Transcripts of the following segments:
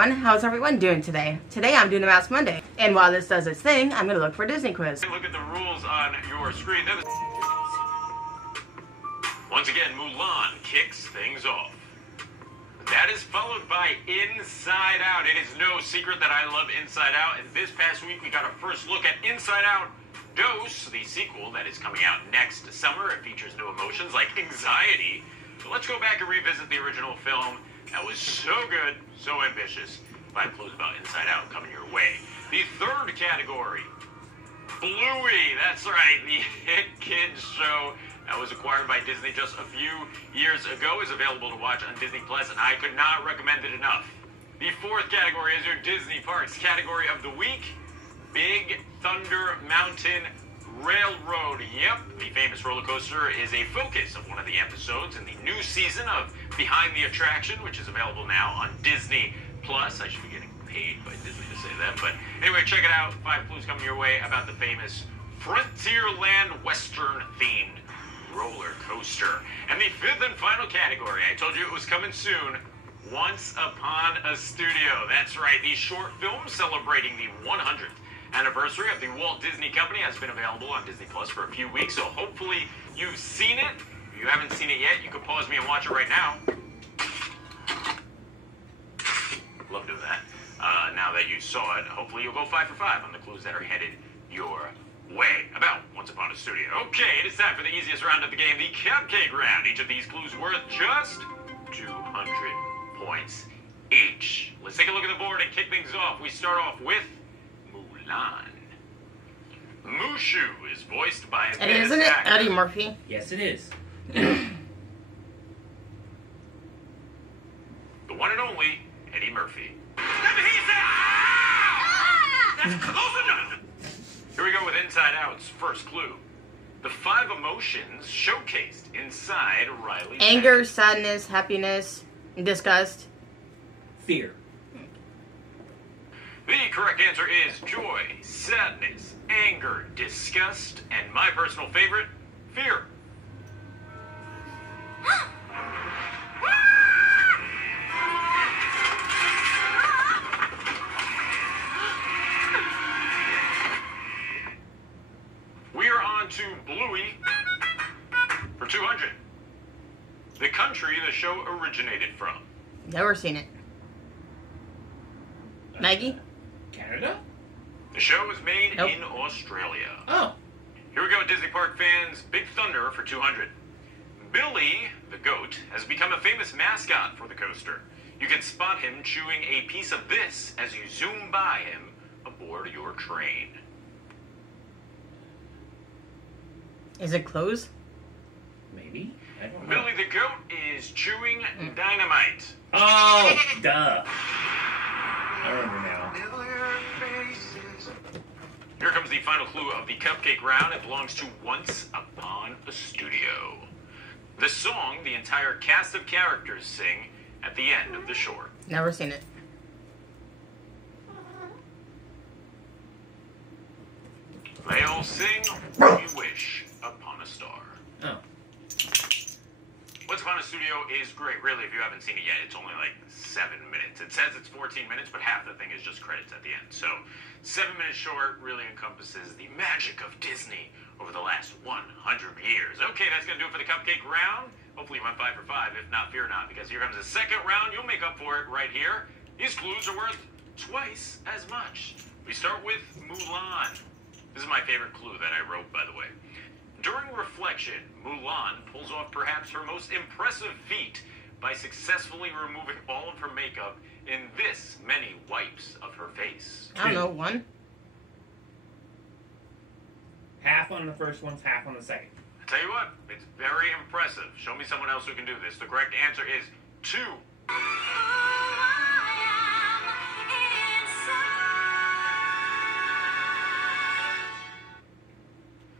everyone. How's everyone doing today? Today I'm doing a Mask Monday. And while this does its thing, I'm going to look for a Disney quiz. Look at the rules on your screen. Once again, Mulan kicks things off. That is followed by Inside Out. It is no secret that I love Inside Out. And this past week, we got a first look at Inside Out Dose, the sequel that is coming out next summer. It features new emotions like anxiety. So let's go back and revisit the original film. That was so good, so ambitious. 5 clues about Inside Out coming your way. The third category, Bluey. That's right, the hit kids show that was acquired by Disney just a few years ago is available to watch on Disney Plus, and I could not recommend it enough. The fourth category is your Disney Parks category of the week, Big Thunder Mountain Railroad. Yep, the famous roller coaster is a focus of one of the episodes in the new season of Behind the Attraction, which is available now on Disney Plus. I should be getting paid by Disney to say that, but anyway, check it out. 5 clues coming your way about the famous Frontierland Western-themed roller coaster. And the fifth and final category, I told you it was coming soon, Once Upon a Studio. That's right, the short film celebrating the 100th anniversary of the Walt Disney Company has been available on Disney Plus for a few weeks, so hopefully you've seen it. If you haven't seen it yet, you can pause me and watch it right now. Love doing that. Now that you saw it, hopefully you'll go 5 for 5 on the clues that are headed your way about Once Upon a Studio. Okay, it is time for the easiest round of the game, the cupcake round. Each of these clues worth just 200 points each. Let's take a look at the board and kick things off. We start off with Mulan. Mushu is voiced by And isn't it Eddie Murphy? Yes, it is. The one and only Eddie Murphy. Let me hear you say, ah! That's close enough! Here we go with Inside Out's first clue. The 5 emotions showcased inside Riley's Anger, head. sadness, happiness, disgust. Fear. The correct answer is joy, sadness, anger, disgust, and my personal favorite, fear. We are on to Bluey for 200. The country the show originated from. Never seen it. Maggie? Canada? The show was made Nope. in Australia. Oh. Here we go, Disney Park fans. Big Thunder for 200. Billy, the goat, has become a famous mascot for the coaster. You can spot him chewing a piece of this as you zoom by him aboard your train. Is it clothes? Maybe? I don't know. Billy the goat is chewing dynamite. Oh, duh. I remember now. Here comes the final clue of the cupcake round. It belongs to Once Upon a Studio. The song the entire cast of characters sing at the end of the short. Never seen it. They all sing We Wish Upon a Star. Oh. Once Upon a Studio is great. Really, if you haven't seen it yet, it's only like 7 minutes. It says it's 14 minutes, but half the thing is just credits at the end. So 7 minutes short really encompasses the magic of Disney over the last 100 years. Okay, that's going to do it for the cupcake round. Hopefully you went 5 for 5. If not, fear not, because here comes the second round. You'll make up for it right here. These clues are worth twice as much. We start with Mulan. This is my favorite clue that I wrote, by the way. During reflection, Mulan pulls off perhaps her most impressive feat by successfully removing all of her makeup in this many wipes of her face. I don't know, 1. Half on the first one, half on the second. I tell you what, it's very impressive. Show me someone else who can do this. The correct answer is 2.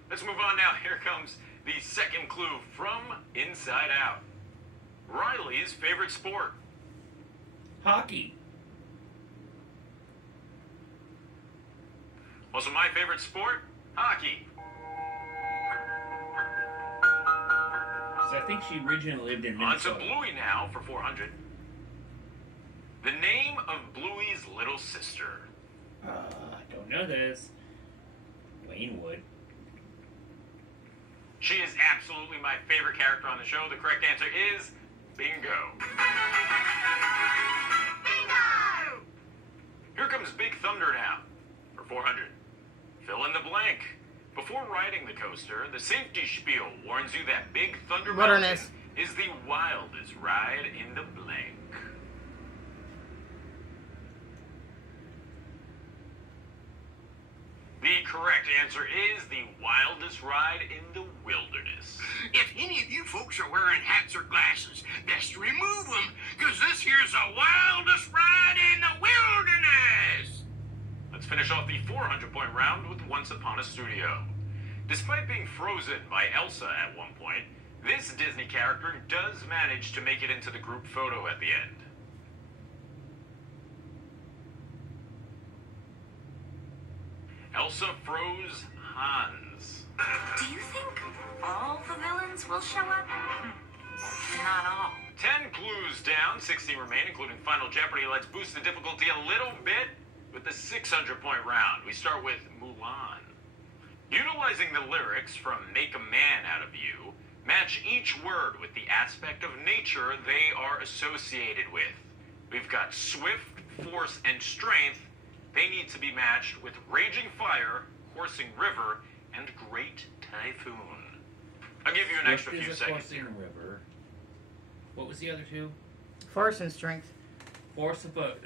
Let's move on now. Here comes the second clue from Inside Out. Riley's favorite sport. Hockey. Also my favorite sport, hockey. So I think she originally lived in On to Minnesota. Bluey now for 400. The name of Bluey's little sister. I don't know this. Wayne would. She is absolutely my favorite character on the show. The correct answer is Bingo. Bingo! Here comes Big Thunder now for 400. Fill in the blank. Before riding the coaster, the safety spiel warns you that Big Thunder Wilderness. Mountain is the wildest ride in the blank. The correct answer is the wildest ride in the wilderness. If any of you folks are wearing hats or glasses, best remove them, because this here's the wildest ride in the wilderness! Let's finish off the 400-point round with Once Upon a Studio. Despite being frozen by Elsa at one point, this Disney character does manage to make it into the group photo at the end. Elsa froze Hans. Do you think all the villains will show up? Not all. 10 clues down, 16 remain, including Final Jeopardy. Let's boost the difficulty a little bit with the 600-point round. We start with Mulan. Utilizing the lyrics from Make a Man Out of You, match each word with the aspect of nature they are associated with. We've got swift, force, and strength. They need to be matched with raging fire, coursing river, and great typhoon. I'll give you an extra few seconds here. River. What was the other two? Force and strength. Force of a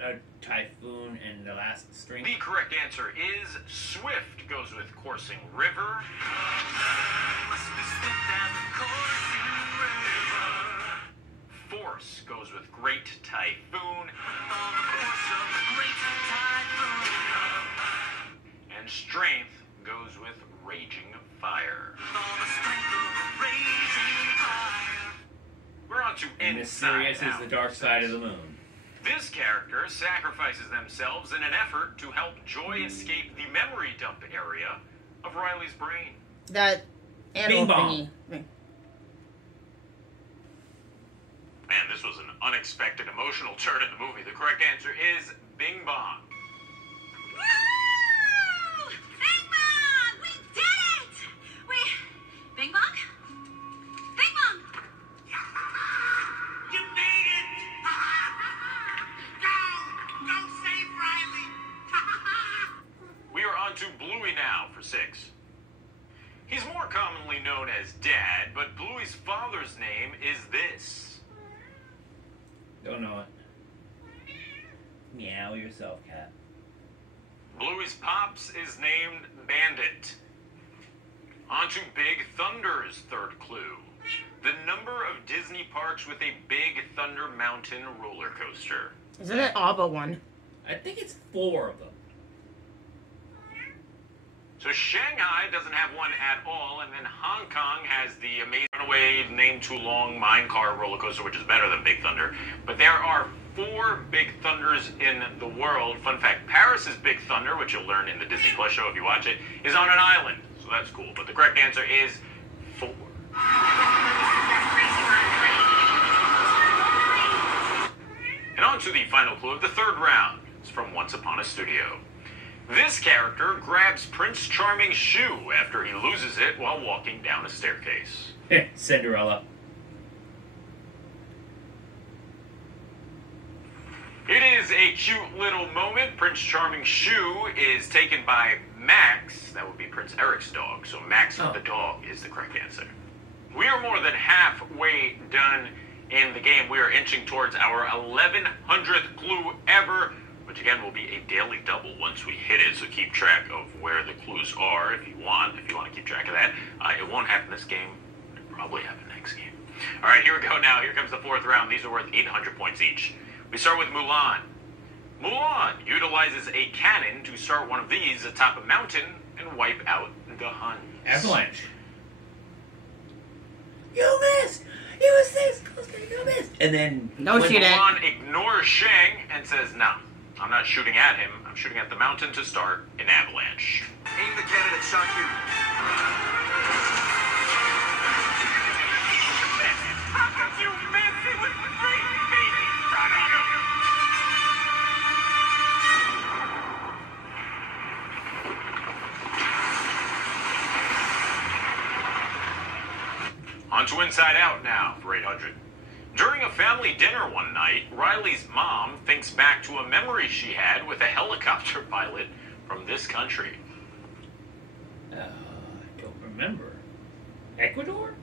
typhoon and the last string. The correct answer is swift goes with coursing river. Force goes with great typhoon. And strength goes with raging fire. We're on to And Inside Mysterious is Out. the dark side of the moon. This character sacrifices themselves in an effort to help Joy escape the memory dump area of Riley's brain. That animal Bing bong. thingy. Man, this was an unexpected emotional turn in the movie. The correct answer is Bing Bong. Woo! Bing Bong! We did it! Bing Bong? Bing Bong! You made it! Go save Riley! We are on to Bluey now for 6. He's more commonly known as Dad, but Bluey's father's name is this. Don't know it. Meow yourself, cat. Bluey's pops is named Bandit. On to Big Thunder's third clue. The number of Disney parks with a Big Thunder Mountain roller coaster. Isn't it all but one? I think it's 4 of them. So Shanghai doesn't have one at all, and then Hong Kong has the amazing runaway, name too long, mine car roller coaster, which is better than Big Thunder. But there are 4 Big Thunders in the world. Fun fact, Paris's Big Thunder, which you'll learn in the Disney Plus show if you watch it, is on an island. So that's cool. But the correct answer is 4. And on to the final clue of the third round. It's from Once Upon a Studio. This character grabs Prince Charming's shoe after he loses it while walking down a staircase. Cinderella. It is a cute little moment. Prince Charming's shoe is taken by Max. That would be Prince Eric's dog. So Max the dog is the correct answer. We are more than halfway done in the game. We are inching towards our 1100th clue ever, which again will be a daily double once we hit it. So keep track of where the clues are if you want to keep track of that. It won't happen this game. It'll probably happen next game. All right, here we go now. Here comes the 4th round. These are worth 800 points each. We start with Mulan. Mulan utilizes a cannon to start one of these atop a mountain and wipe out the Huns. Avalanche. You missed! You was this close, you missed! And then... No shooting. Mulan ignores Shang and says, no, I'm not shooting at him. I'm shooting at the mountain to start an avalanche. Aim the cannon at Shang Yu. How could you miss? It was free, baby! On to Inside Out now for 800. During a family dinner one night, Riley's mom thinks back to a memory she had with a helicopter pilot from this country. I don't remember. Ecuador?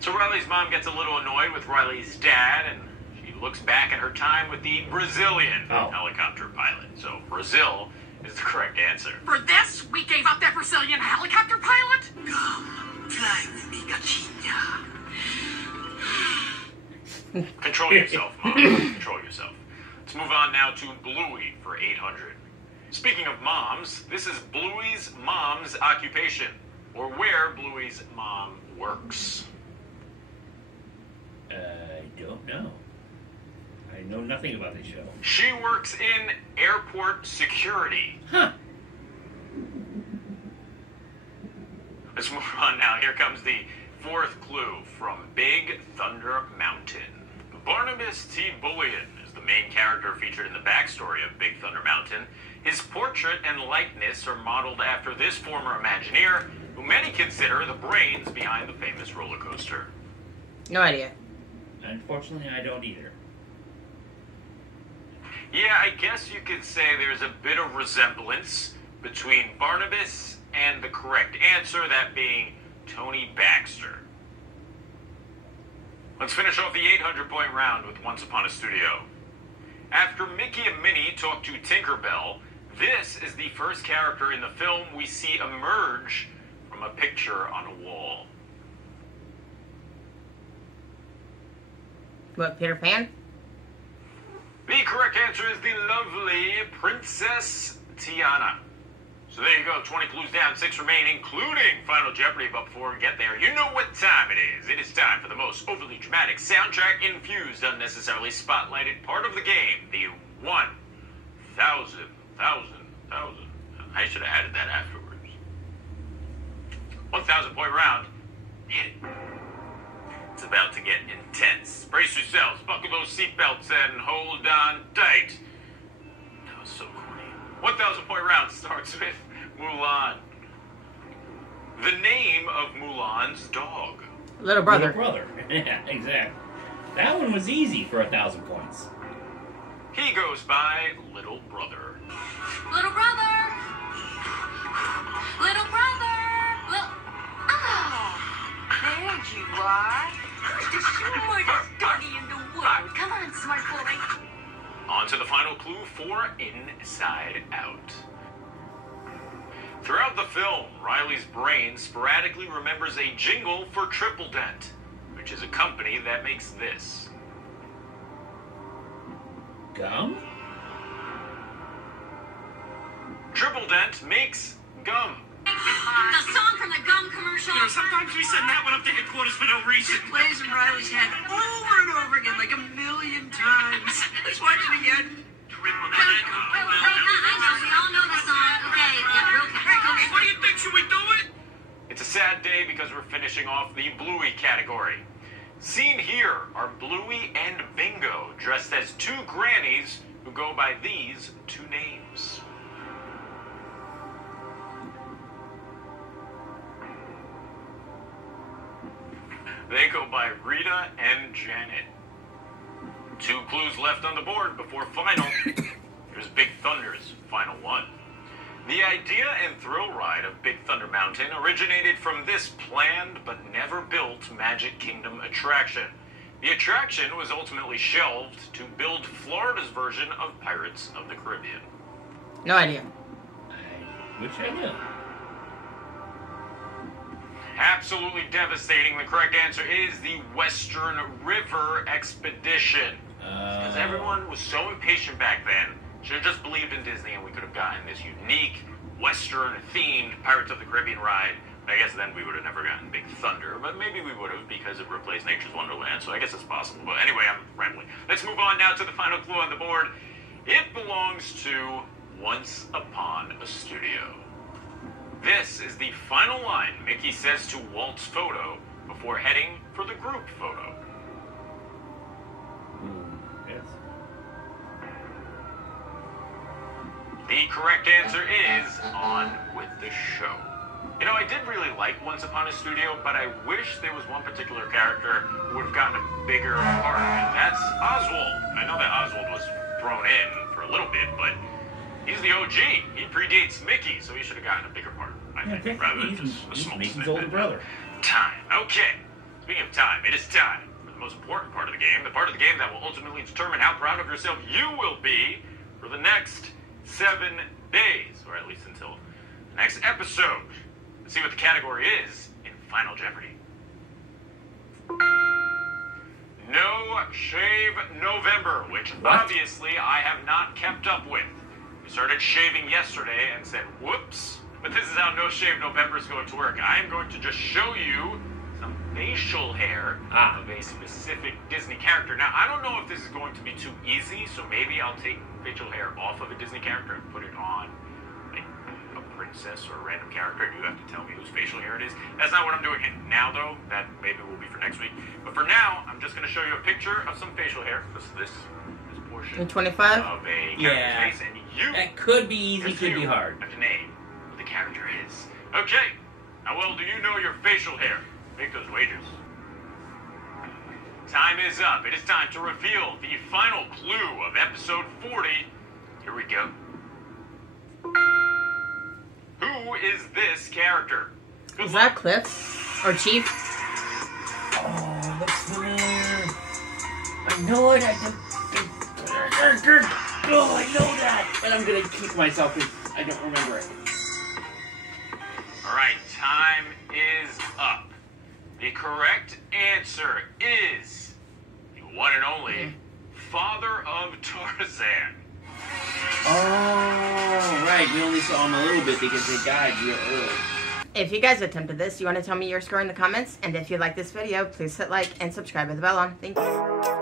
So Riley's mom gets a little annoyed with Riley's dad, and she looks back at her time with the Brazilian helicopter pilot. So Brazil is the correct answer. For this, we gave up that Brazilian helicopter pilot? Come, fly with me, gatinha. Control yourself, Mom. Control yourself. Let's move on now to Bluey for 800. Speaking of moms, this is Bluey's mom's occupation, or where Bluey's mom works. I don't know. I know nothing about this show. She works in airport security. Huh. Let's move on now. Here comes the fourth clue from Big Thunder Mountain. Barnabas T. Bullion is the main character featured in the backstory of Big Thunder Mountain. His portrait and likeness are modeled after this former Imagineer, who many consider the brains behind the famous roller coaster. No idea. Unfortunately, I don't either. Yeah, I guess you could say there's a bit of resemblance between Barnabas and the correct answer, that being Tony Baxter. Let's finish off the 800-point round with Once Upon a Studio. After Mickey and Minnie talk to Tinkerbell, this is the first character in the film we see emerge from a picture on a wall. What, Peter Pan? The correct answer is the lovely Princess Tiana. So there you go, 20 clues down, 6 remain, including Final Jeopardy. But before we get there, you know what time it is. It is time for the most overly dramatic, soundtrack-infused, unnecessarily spotlighted part of the game, the 1,000. I should have added that afterwards. 1,000-point round. Hit it. It's about to get intense. Brace yourselves, buckle those seatbelts, and hold on tight. That was so corny. 1,000-point round starts with Mulan. The name of Mulan's dog. Little brother. Little brother. Yeah, exactly. That one was easy for 1,000 points. He goes by Little Brother. Little brother! Little brother! There you are. The smartest doggy in the world. Come on, smart boy. On to the final clue for Inside Out. Throughout the film, Riley's brain sporadically remembers a jingle for Triple Dent, which is a company that makes this. Gum? Triple Dent makes gum. The song from the gum commercial. You know, sometimes we send that one up to headquarters for no reason. It plays in Riley's head over and over again, like 1,000,000 times. Let's watch it again. Triple Dent. I know. We all know the song. Okay, yeah, real quick. Okay, what do you think? Should we do it? It's a sad day because we're finishing off the Bluey category. Seen here are Bluey and Bingo dressed as two grannies who go by these two names. They go by Rita and Janet. 2 clues left on the board before final. Here's Big Thunder's final one. The idea and thrill ride of Big Thunder Mountain originated from this planned but never built Magic Kingdom attraction. The attraction was ultimately shelved to build Florida's version of Pirates of the Caribbean. No idea. I wish I knew. Absolutely devastating. The correct answer is the Western River Expedition. Because everyone was so impatient back then. Should have just believed in Disney and we could have gotten this unique Western-themed Pirates of the Caribbean ride. But I guess then we would have never gotten Big Thunder. But maybe we would have because it replaced Nature's Wonderland. So I guess it's possible. But anyway, I'm rambling. Let's move on now to the final clue on the board. It belongs to Once Upon a Studio. This is the final line Mickey says to Walt's photo before heading for the group photo. Yes. The correct answer is On with the Show. You know, I did really like Once Upon a Studio, but I wish there was one particular character who would have gotten a bigger part, and that's Oswald. I know that Oswald was thrown in for a little bit, but he's the OG. He predates Mickey, so he should have gotten a bigger part, I think, rather than just a small Mickey's snippet. older brother. Time. Okay. Speaking of time, it is time for the most important part of the game, the part of the game that will ultimately determine how proud of yourself you will be for the next 7 days, or at least until the next episode. Let's see what the category is in Final Jeopardy. No Shave November, which obviously I have not kept up with. We started shaving yesterday and said, whoops. But this is how No Shave November is going to work. I am going to just show you some facial hair of a specific Disney character. Now, I don't know if this is going to be too easy, so maybe I'll take facial hair off of a Disney character and put it on like a princess or a random character, and you have to tell me whose facial hair it is. That's not what I'm doing now, though. That maybe will be for next week. But for now, I'm just going to show you a picture of some facial hair. This portion 25 of a character's face, and you... That could be easy, could be hard. have to name what the character is. Okay. How well do you know your facial hair? Make those wagers. Time is up. It is time to reveal the final clue of episode 40. Here we go. Who is this character? Good Is luck. that Cliff? Or Chief? Oh, looks familiar. I know it. Oh, I know that. And I'm going to keep myself because I don't remember it. All right, time is up. The correct answer is the one and only father of Tarzan. Oh, right. We only saw him a little bit because they died real early. If you guys attempted this, you want to tell me your score in the comments. And if you like this video, please hit like and subscribe with the bell on. Thank you.